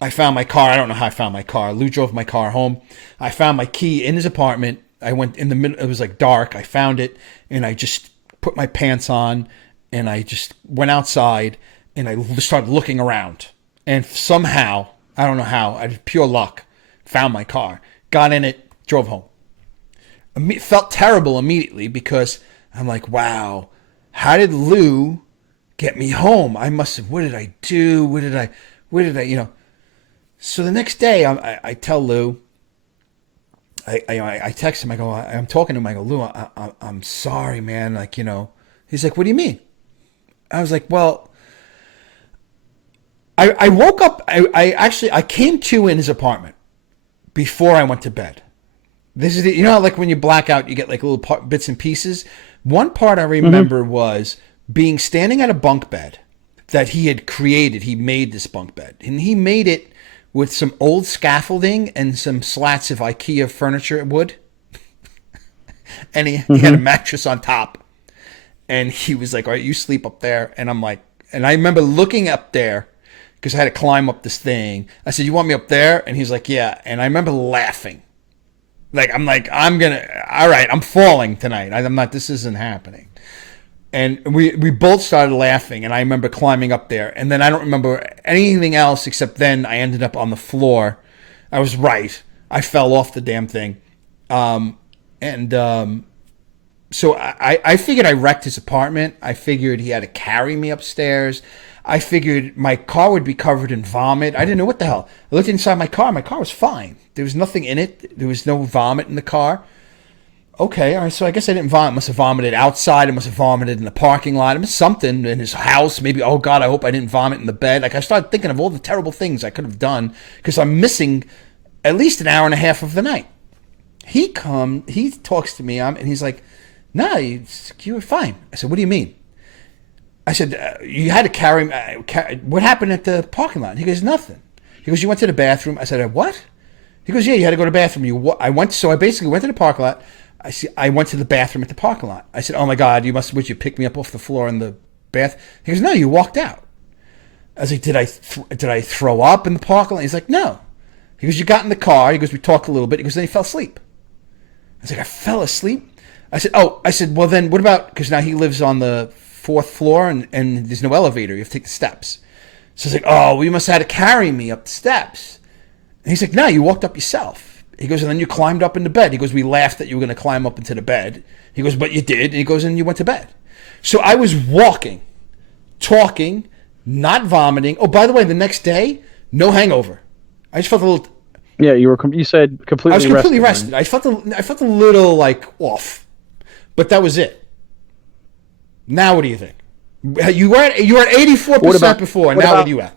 I found my car. I don't know how I found my car. Lou drove my car home. I found my key in his apartment. I went in the middle. It was like dark. I found it, and I just put my pants on, and I just went outside, and I started looking around. And somehow, I don't know how, I had pure luck, found my car, got in it, drove home. Felt terrible immediately because I'm like, wow, how did Lou get me home? I must have, what did I do? Where did I, So the next day, I tell Lou, I text him, I go, I'm talking to him, I go, Lou, I'm sorry, man. He's like, what do you mean? I was like, well, I woke up, I came to in his apartment before I went to bed. This is like when you black out, you get like little bits and pieces. One part I remember was standing at a bunk bed that he had created. He made this bunk bed, and he made it with some old scaffolding and some slats of IKEA furniture wood. And he had a mattress on top. And he was like, all right, you sleep up there. And I'm like, and I remember looking up there because I had to climb up this thing. I said, you want me up there? And he's like, yeah. And I remember laughing. I'm all right, I'm falling tonight. I'm not, this isn't happening. And we both started laughing, and I remember climbing up there. And then I don't remember anything else except then I ended up on the floor. I was right. I fell off the damn thing. So I figured I wrecked his apartment. I figured he had to carry me upstairs. I figured my car would be covered in vomit. I didn't know what the hell. I looked inside my car. My car was fine. There was nothing in it. There was no vomit in the car. Okay, all right, so I guess I didn't vomit. I must have vomited outside. I must have vomited in the parking lot. It was something in his house. Maybe, oh, God, I hope I didn't vomit in the bed. I started thinking of all the terrible things I could have done because I'm missing at least an hour and a half of the night. He talks to me, and he's like, no, you were fine. I said, what do you mean? I said, you had to carry me. What happened at the parking lot? He goes, nothing. He goes, you went to the bathroom. I said, what? He goes, yeah, you had to go to the bathroom. I basically went to the parking lot. I went to the bathroom at the parking lot. I said, oh my God, would you pick me up off the floor in the bath? He goes, no, you walked out. I was like, did I throw up in the parking lot? He's like, no. He goes, you got in the car. He goes, we talked a little bit. He goes, then he fell asleep. I was like, I fell asleep? I said, well then what about, because now he lives on the 4th floor and there's no elevator. You have to take the steps. So I was like, oh, well, you must have had to carry me up the steps. And he's like, no, you walked up yourself. He goes, and then you climbed up into bed. He goes, we laughed that you were going to climb up into the bed. He goes, but you did. And he goes, and you went to bed. So I was walking, talking, not vomiting. Oh, by the way, the next day, no hangover. I just felt a little. Yeah, you said completely. I was completely rested. Right? I felt a little like off, but that was it. Now, what do you think? You were at 84% before, and now what are you at?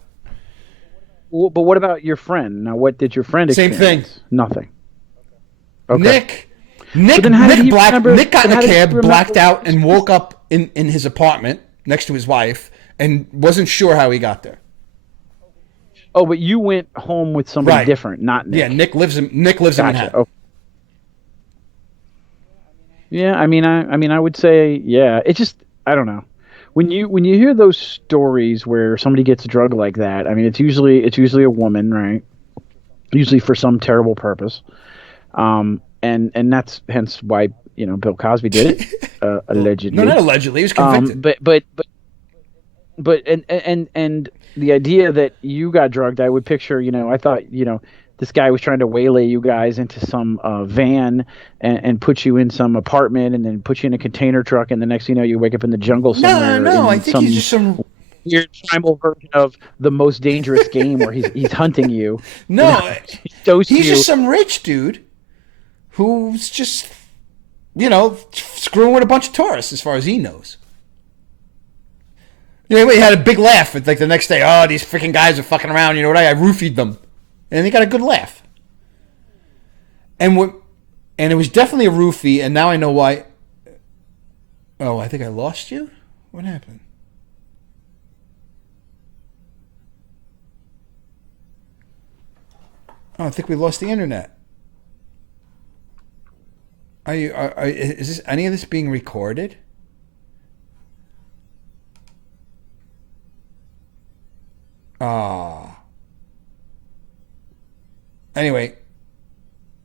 But what about your friend? Now, what did your friend experience? Same thing. Nothing. Okay. Nick got in a cab, blacked out, and woke up in his apartment next to his wife, and wasn't sure how he got there. Oh, but you went home with somebody different, not Nick. Yeah, Nick lives in Manhattan. Oh. Yeah, I would say, yeah. It just, I don't know. When you hear those stories where somebody gets drugged like that, I mean, it's usually a woman, right? Usually for some terrible purpose. And that's hence why Bill Cosby did it, No, allegedly. not allegedly. He was convicted. But and the idea that you got drugged, I would picture, I thought, this guy was trying to waylay you guys into some van and put you in some apartment and then put you in a container truck, and the next thing you know, you wake up in the jungle somewhere. No, I in think he's just some weird primal version of the most dangerous game where he's hunting you. No, he's just some rich dude who's just screwing with a bunch of tourists, as far as he knows. He had a big laugh. Like the next day, oh, these freaking guys are fucking around. You know what? I roofied them, and he got a good laugh. And it was definitely a roofie. And now I know why. Oh, I think I lost you. What happened? Oh, I think we lost the internet. Is this any of this being recorded? Anyway,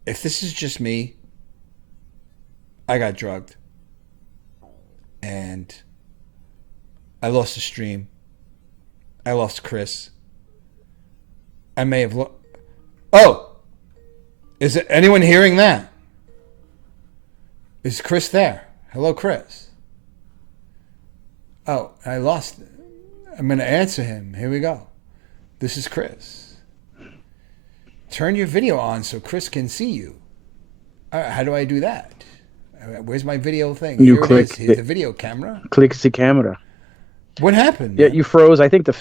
if this is just me, I got drugged. And I lost the stream. I lost Chris. I may have lost... Oh! Is it anyone hearing that? Is Chris there? Hello, Chris. Oh, I lost it. I'm going to answer him. Here we go. This is Chris. Turn your video on so Chris can see you. How do I do that? Where's my video thing? You Here click it is. Here's the video camera. Click the camera. What happened? Yeah, you froze. I think the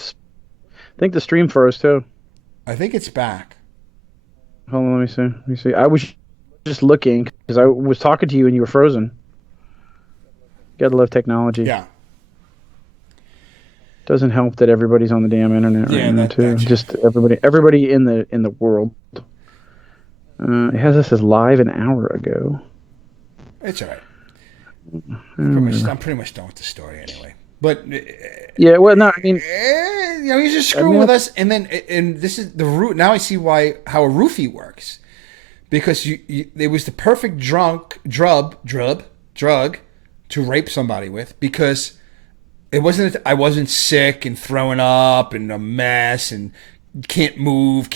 stream froze too. I think it's back. Hold on, let me see. I was just looking because I was talking to you and you were frozen. Gotta love technology. Yeah. Doesn't help that everybody's on the damn internet right now too. Just everybody in the world. It has us as live an hour ago. It's all right. I'm pretty much done with the story anyway. But yeah, well, no, I mean, he's just screwing with us, and this is the root. Now I see how a roofie works, because it was the perfect drug to rape somebody with, because it wasn't. I wasn't sick and throwing up and a mess and can't move,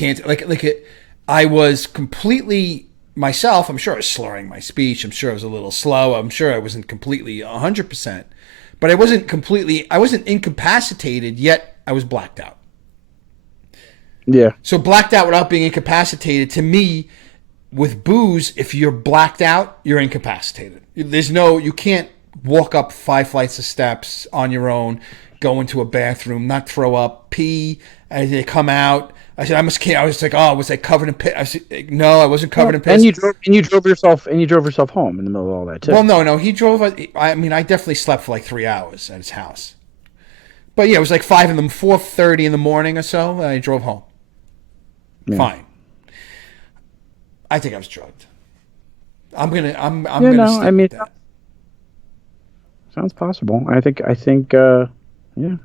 I was completely myself. I'm sure I was slurring my speech. I'm sure I was a little slow. I'm sure I wasn't completely 100%. But I wasn't incapacitated, yet I was blacked out. Yeah. So blacked out without being incapacitated, to me, with booze, if you're blacked out, you're incapacitated. You can't walk up 5 flights of steps on your own, go into a bathroom, not throw up, pee, and they come out. I said, I was like, oh, was I covered in piss? I said, no, I wasn't covered in piss. And you drove yourself home in the middle of all that too. Well, no, he drove. I definitely slept for like 3 hours at his house. But yeah, it was like 4:30 in the morning or so, and I drove home. Yeah. Fine. I think I was drugged. I'm gonna stick with that. Sounds possible. I think yeah,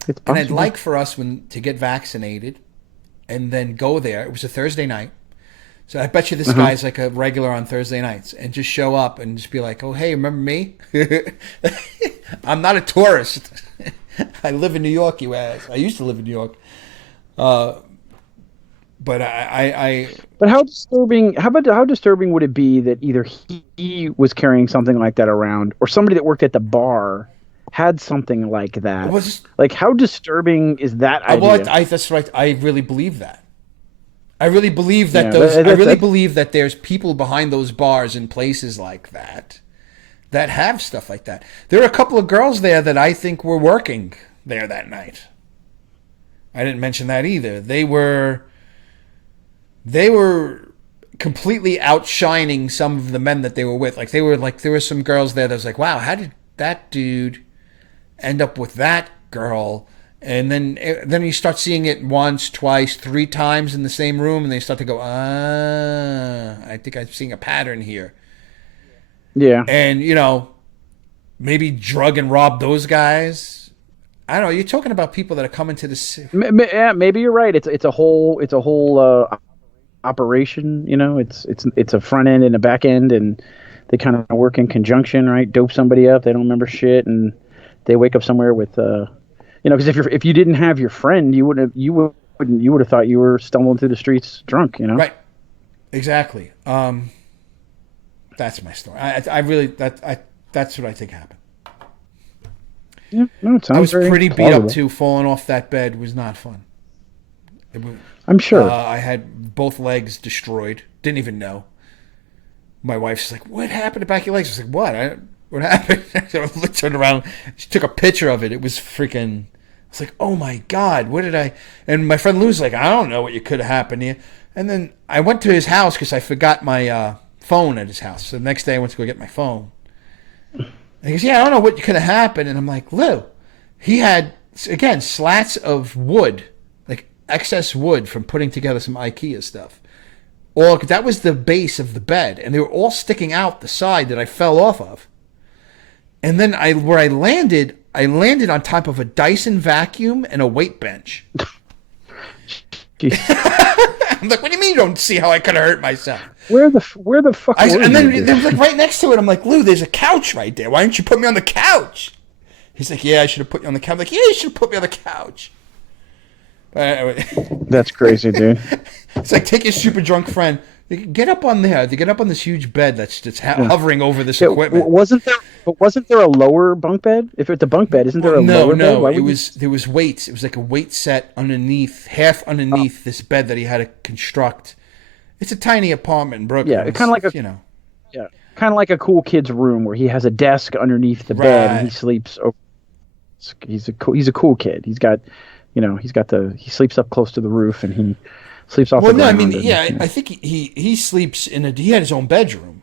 it's possible. And I'd like for us to get vaccinated and then go there. It was a Thursday night. So I bet you this guy's like a regular on Thursday nights, and just show up and just be like, oh, hey, remember me? I'm not a tourist. I live in New York, you ass. I used to live in New York. But But how disturbing would it be that either he was carrying something like that around, or somebody that worked at the bar had something like that? Like, how disturbing is that idea? Well, that's right. I really believe that. I really believe that believe that there's people behind those bars in places like that have stuff like that. There are a couple of girls there that I think were working there that night. I didn't mention that either. They were completely outshining some of the men that they were with. There were some girls there that was like, wow, how did that dude end up with that girl? And then you start seeing it once, twice, 3 times in the same room, and they start to go, I think I'm seeing a pattern here. Yeah. And, maybe drug and rob those guys. I don't know. You're talking about people that are coming to this. Yeah, maybe you're right. It's a whole operation. You know, it's a front end and a back end, and they kind of work in conjunction, right? Dope somebody up, they don't remember shit, and they wake up somewhere with because if you didn't have your friend, you would have thought you were stumbling through the streets drunk. You know, right? Exactly. That's my story. That's what I think happened. Yeah, no, it sounds I was pretty plausible. beat up too. Falling off that bed was not fun. I'm sure. I had both legs destroyed. Didn't even know. My wife's like, "What happened to back of your legs?" I was like, "What? What happened?" So I turned around. She took a picture of it. It was freaking. I was like, "Oh my god, what did I?" And my friend Lou's like, "I don't know what could have happened here." And then I went to his house because I forgot my phone at his house. So the next day I went to go get my phone. And he goes, "Yeah, I don't know what could have happened." And I'm like, "Lou, he had, again, slats of wood, like excess wood from putting together some IKEA stuff. Or that was the base of the bed. And they were all sticking out the side that I fell off of. And then where I landed on top of a Dyson vacuum and a weight bench." I'm like, "What do you mean you don't see how I could have hurt myself?" Where the fuck? And then it was like right next to it. I'm like, "Lou, there's a couch right there. Why didn't you put me on the couch?" He's like, "Yeah, I should have put you on the couch." I'm like, "Yeah, you should have put me on the couch." That's crazy, dude. It's like, take your super drunk friend, get up on there. They get up on this huge bed that's just hovering over this equipment. Wasn't there a lower bunk bed? If it's a bunk bed, isn't there a lower bed? No, there was weights. It was like a weight set half underneath this bed that he had to construct. It's a tiny apartment in Brooklyn. Yeah, kind of like kind of like a cool kid's room where he has a desk underneath the bed and he sleeps. He's a cool kid. He sleeps up close to the roof and he sleeps off the ground. Well, no, I mean, I think he sleeps he had his own bedroom.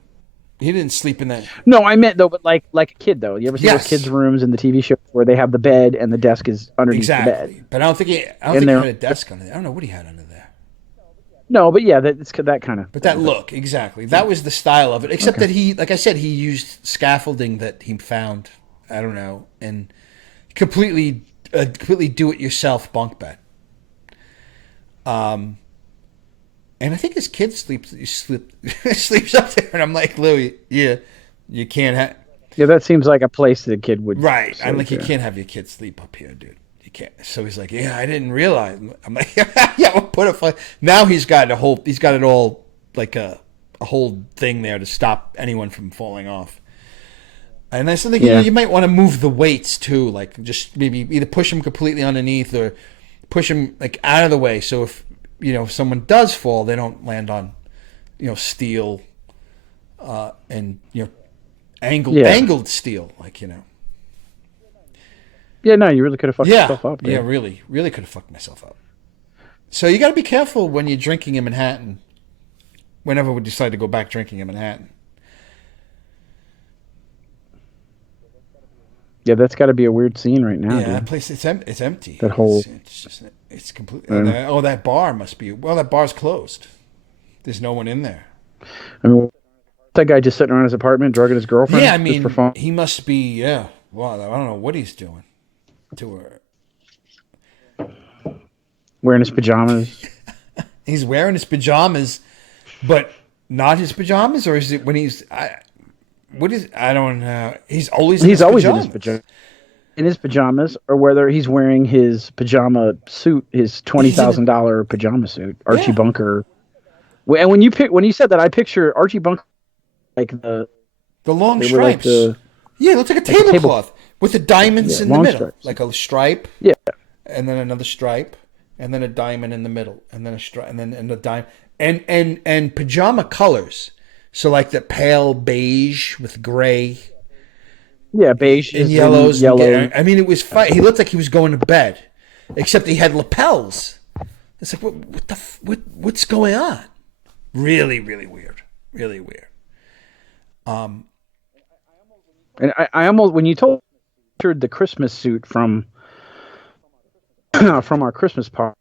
He didn't sleep in that. No, I meant though, but like a kid though. You ever see those kids' rooms in the TV show where they have the bed and the desk is underneath the bed? But I don't think he had a desk under there. I don't know what he had under there. No, but yeah, that's that kind of. But that look, exactly. That was the style of it. Except that he, like I said, he used scaffolding that he found. I don't know, and completely do-it-yourself bunk bed. And I think his kid sleeps up there, and I'm like, "Louis, yeah, you can't have." Yeah, that seems like a place that a kid would. Right, I'm like, "You can't have your kid sleep up here, dude. You can't." So he's like, "Yeah, I didn't realize." I'm like, "Yeah, we'll put a." Now he's got it all like a whole thing there to stop anyone from falling off. And I still think you might want to move the weights too, like just maybe either push them completely underneath or push them like out of the way. So if someone does fall, they don't land on steel and angled steel, like. Yeah, no, you really could have fucked yourself up. Dude. Yeah, really could have fucked myself up. So you got to be careful when you're drinking in Manhattan. Whenever we decide to go back drinking in Manhattan. Yeah, that's got to be a weird scene right now. Yeah, dude. that place it's empty. That whole it's completely. That bar must be. Well, that bar's closed. There's no one in there. I mean, that guy just sitting around his apartment, drugging his girlfriend. Yeah, I mean, for fun. he must be. Yeah, well, I don't know what he's doing to her. Wearing his pajamas. He's wearing his pajamas, but not his pajamas, or is it when he's? I don't know. He's always in his pajamas, or whether he's wearing his pajama suit, his $20,000 pajama suit, Archie Bunker. And when you said that, I picture Archie Bunker like the long stripes. It looks like a tablecloth with the diamonds in the middle, stripes. Like a stripe. Yeah, and then another stripe, and then a diamond in the middle, and then a stripe, and then a diamond, and pajama colors. So like the pale beige with gray. Yeah, beige and yellows. Yellow. I mean, it was fine. He looked like he was going to bed, except he had lapels. It's like, what's going on? Really, really weird. Really weird. And I almost, when you told the Christmas suit from our Christmas party.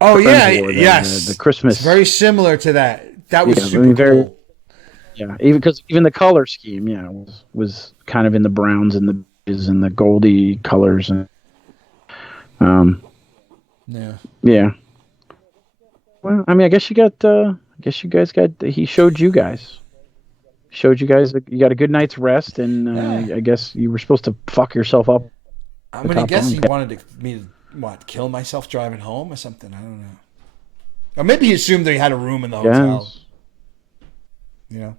Yes. The Christmas. It's very similar to that. That was super cool. Yeah, even the color scheme, yeah, was kind of in the browns and the goldy colors and yeah. Well, I mean, I guess you got he showed you guys that you got a good night's rest, and I guess you were supposed to fuck yourself up. I mean, I guess he wanted me to kill myself driving home or something. I don't know. Or maybe he assumed that he had a room in the hotel. Yes. You know.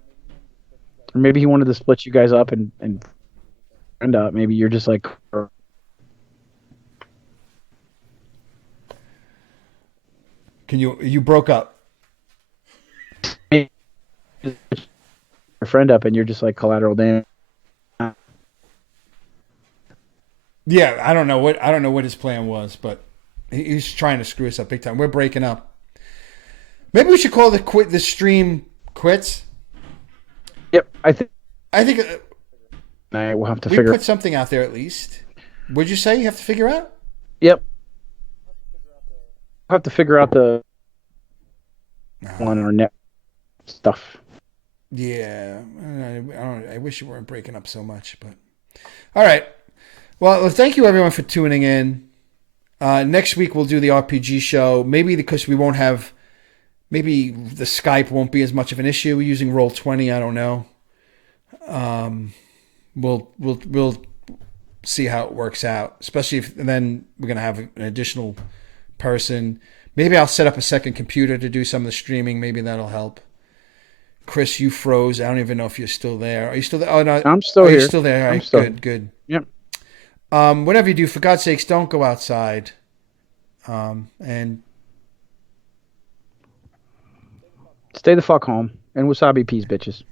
Or maybe he wanted to split you guys up and end up. Maybe you're just like. You broke up? Your friend up, and you're just like collateral damage. Yeah, I don't know what his plan was, but he's trying to screw us up big time. We're breaking up. Maybe we should call the stream quits. Yep, I think I will have to we put something out there at least. Would you say you have to figure out? Yep. I'll have to figure out the on our net stuff. Yeah, I wish you weren't breaking up so much, but all right. Well, thank you everyone for tuning in. Next week we'll do the RPG show. Maybe because we won't have, maybe the Skype won't be as much of an issue. We're using Roll20. I don't know. We'll see how it works out. Especially if then we're gonna have an additional person. Maybe I'll set up a second computer to do some of the streaming. Maybe that'll help. Chris, you froze. I don't even know if you're still there. Are you still there? Oh no, I'm still here. You're still there. All right, good. Yep. Whatever you do, for God's sakes, don't go outside. And stay the fuck home and wasabi peas, bitches.